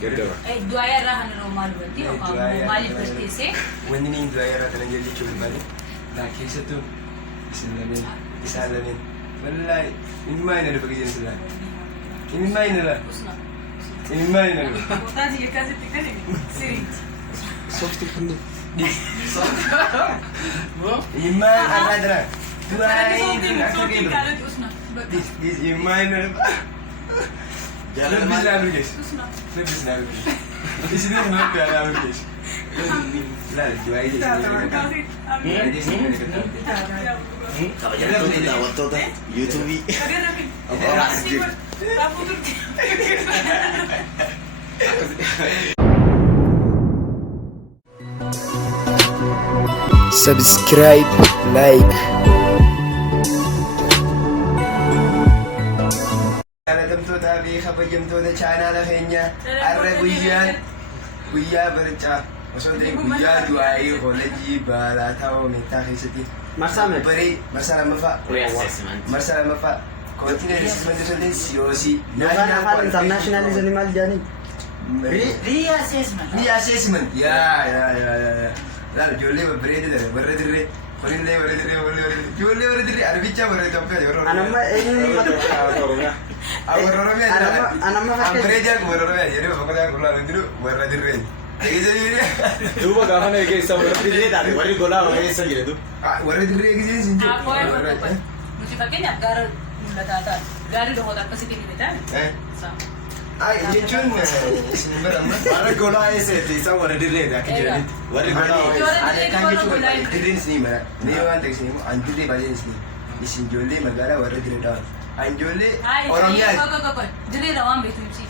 Du'aa irraa kan yeroo maal godhatti yookaan maaliif barteessee? Wanni ni du'aa irraa kan hin jechuu barbaade laa keessattuu isaan lameen wallaahi inni maayina dhufa gijeen silaa inni maayina dha inni maayina dha Taati akkasitti kan siriitti. Softi kun inni maayina dha dha du'aa inni akka geeddu inni maayina dha Jalan mana berges? Lebih senang berges. Di sini mana ada berges? Lah, jual aja. Aja sini dekat. kalau jalan tuh kita waktu tuh YouTube. Orang sih. Aku tuh. Subscribe, like. Tapi kabajamtoota chaanaala keenya har'a guyyaa barichaa osoo ta'e guyyaa du'aayii koolejii barataa meettaa keessatti baree marsaa lammaffaa kontiinar riisismantii osoo ta'e siyoosii internationalism maal jaanii reassessment yaa ijoollee babbareedaa warra dirree Boleh dirree arbichaa warra Itoophiyaa yeroo anamma eenyuun mata Anamma Amreja warra Oromiyaa jedhee bakka gulaa jiru warra dirree. Duuba gaafa na eegeessa warra dirree taate warri golaa eessa jedhu. Warra dirree eegisee siin jiru. Nuti fakkeenyaaf gaara mul'ataa ta'a. Gaarii dhokota akkasitti ni beektaa? Jechuun isin baramma. Warra golaa eesseeti isa warra dirree akka jedhanitti. Warri golaa kan jechuun dirreen isin mara. Mee waan ta'e isin an dirree baay'ee isin ijoollee magaalaa warra dirree dhawan. An ijoollee Oromiyaa. Dirree dhawaan beekumsi.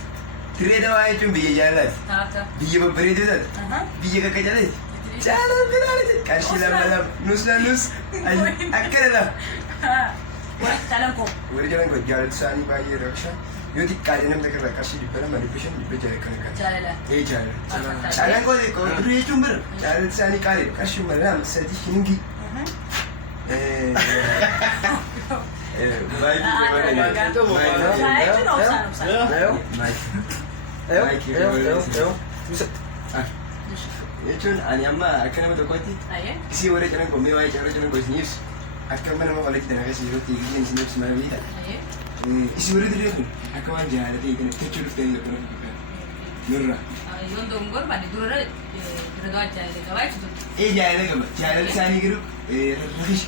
Dirree dhawaa jechuun biyya jaalalaati. Biyya babbareedotaati. Biyya kakkajalaati. Jaalala qarshii lama nus akkana lama. Jalan koo. Warri jalan koo jaalatu isaanii baay'ee rakshaa. Yoo xiqqaate namni takka irraa qarshii dhibba lama dhibba shan dhibba jaha kan kan. Jaalala. Jaalala. Jaalan koo duree jechuun bira jaalala isaanii qaalii qarshii mala sadii shilingi. Jechuun ani amma akka nama tokkotti isii warra jalan koo mee waa'ee carra jalan koo isin ibsu akka mana nama walitti dana keessa yeroo ta'e isin ibsu maal beekta. Isi warri dirree kun akka waan jaalatee kana tachuu dhuftanii lafa lafa nurra. Yoon dongor baadhi dura dura jaalala qabaa jechuudha. Jaalala qaba. Jaalala isaanii garuu rafish.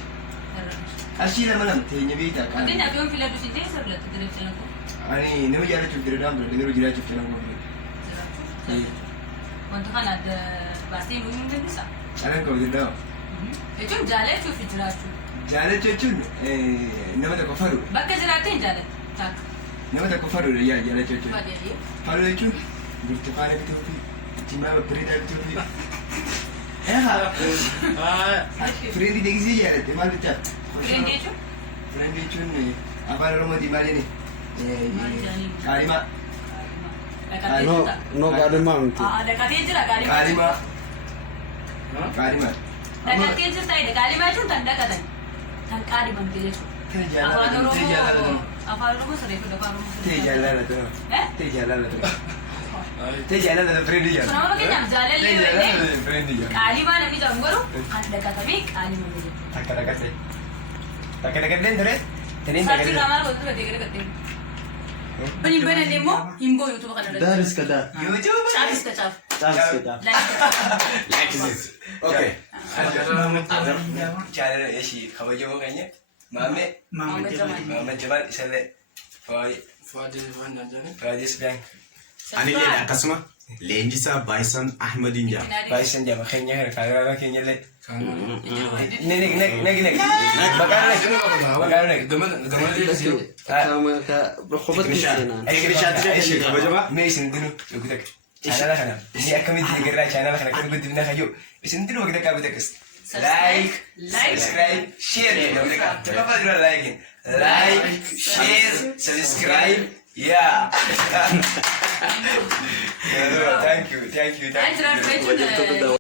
Qarshii lama teenya beektaa qaama. Fakkeenyaaf yoon filadhu si ta'e isa filattu dirree jalan koo. Ani nama jaalachuuf dirree dhaan biladhe garuu jiraachuuf jalan koo filadhe. Wanta kana adda baastee himuu hin dandeessaa? Jalan koo dirree jechuun jaalachuuf jiraachuu. Jaalala jechuun nama tokko faru. Bakka jiraattee hin jaalatu. Nama tokko faruudha jaalala jechuun. Baadiyyaa. Faru jechuun burtukaana bituu fi jimaa babbareedaa bituu fi. Fireendii deegisee jaalatte maal bichaa? Fireendii jechuun? Fireendii jechuun afaan Oromootiin maaliini? Qaalimaa. no gaadhimaa miti Dhaqatee jira qaalimaa. Qaalimaa. Qaalimaa. Dhaqatee jirta qaalimaa jechuun tan dhaqatan. Kan qaadhimamte jechuudha. Afaan Oromoo sirreeffadha afaan Oromoo. Tee jaalala fireendii jaalala. Sunama fakkeenyaaf jaalallee wayillee Fireendii jaalala. qaalimaa namni jedhamu garuu kan dhaqatamee qaalimame jechuudha. Takka dhaqattee. Takka dhaqatteen ture. Taniin Saartii dhaqattee. raamaa gootota deeggaree gattee. Kun hin bananne immoo hin boo yuutuuba kana irratti. daar is ka daar YouTube. Caafis ka caaf. daar is ka daar Like Okay. Jaalala ishii kabajamoo keenya maamee Maammed Jamal isallee Faadis Bank Anillee akkasuma leenjisaa Baayisan Ahmadiin jedhama. Baayisan jedhama keenya kana kaameraa keenya illee nagi khubatti seenaan Ishee kabajamaa. mee isin dinu yogu takka chaanala kana ni akkamitti deeggarraa chaanala kana kan guddifnaa kayyoo isin dinu wakti takkaa bitakkas like, subscribe, share. Like, share, subscribe. Yeah. Thank you. Thank you.